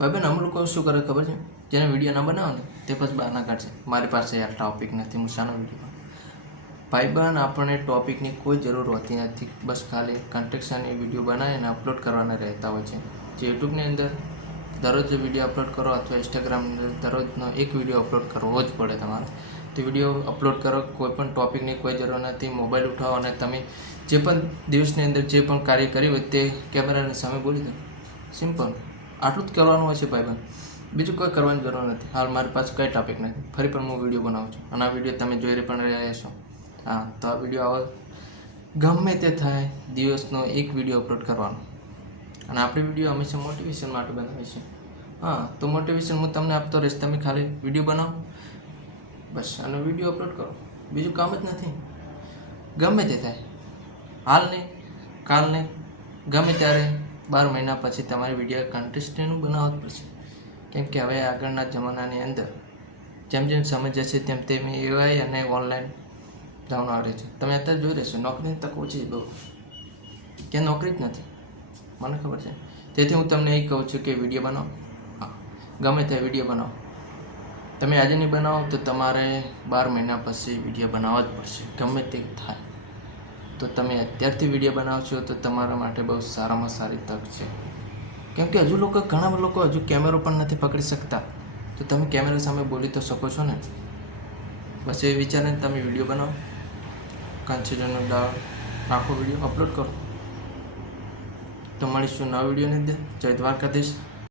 ભાઈ અમુક લોકો શું કરે ખબર છે, જેને વિડીયો ના બનાવે ને તે પછી બહાના કાઢશે, મારી પાસે યાર ટોપિક નથી, હું શાનો વિડીયો. ભાઈબંધ આપણને ટોપિકની કોઈ જરૂર હોતી નથી, બસ ખાલી કન્ટેક્શનની વિડીયો બનાવીને અપલોડ કરવાના રહેતા હોય છે. જે યુટ્યુબની અંદર દરરોજ વિડીયો અપલોડ કરો અથવા ઇન્સ્ટાગ્રામની અંદર દરરોજનો એક વિડીયો અપલોડ કરવો જ પડે તમારે. તે વિડીયો અપલોડ કરો, કોઈ પણ ટોપિકની કોઈ જરૂર નથી. મોબાઈલ ઉઠાવો અને તમે જે પણ દિવસની અંદર જે પણ કાર્ય કર્યું હોય તે કેમેરાની સામે બોલી દો. સિમ્પલ, આટલું જ કરવાનું હોય છે ભાઈબંધ, બીજું કોઈ કરવાની જરૂર નથી. હાલ મારી પાસે કંઈ ટોપિક નથી, ફરી પણ હું વિડીયો બનાવું છું અને આ વિડીયો તમે જોઈ પણ રહ્યા છો. હા, તો આ વિડીયો આવો ગમે તે થાય, દિવસનો એક વિડીયો અપલોડ કરવાનો. અને આપણે વિડીયો હંમેશા મોટિવેશન માટે બનાવીએ છીએ. હા, તો મોટિવેશન હું તમને આપતો રહીશ, તમે ખાલી વિડીયો બનાવો બસ અને વિડીયો અપલોડ કરો, બીજું કામ જ નથી. ગમે તે થાય, હાલ નહીં કાલ નહીં, ગમે ત્યારે 12 મહિના પછી તમારે વિડીયો કન્ટેસ્ટનું બનાવવા જ પડશે. કેમ કે હવે આગળના જમાનાની અંદર જેમ જેમ સમય જશે તેમ તેમ એઆઈ અને ઓનલાઈન જવાનું આવે છે. તમે અત્યારે જોઈ રહેશો નોકરીની તક ઓછી બહુ, કે નોકરી જ નથી, મને ખબર છે. તેથી હું તમને એ કહું છું કે વિડીયો બનાવો. હા, ગમે તે વિડીયો બનાવો. તમે આજે નહીં બનાવો તો તમારે 12 મહિના પછી વિડીયો બનાવવા જ પડશે, ગમે તે થાય. તો તમે અત્યારથી વિડીયો બનાવશો તો તમારા માટે બહુ સારામાં સારી તક છે. કેમ કે ઘણા લોકો હજુ કેમેરો પણ નથી પકડી શકતા, તો તમે કેમેરા સામે બોલી તો શકો છો ને. બસ એ વિચારીને તમે વિડીયો બનાવો, કન્સિડરનો ડાળ નાખો, વિડીયો અપલોડ કરો. તો મળીશું નવા વિડીયોની અંદર. જય દ્વારકાધીશ.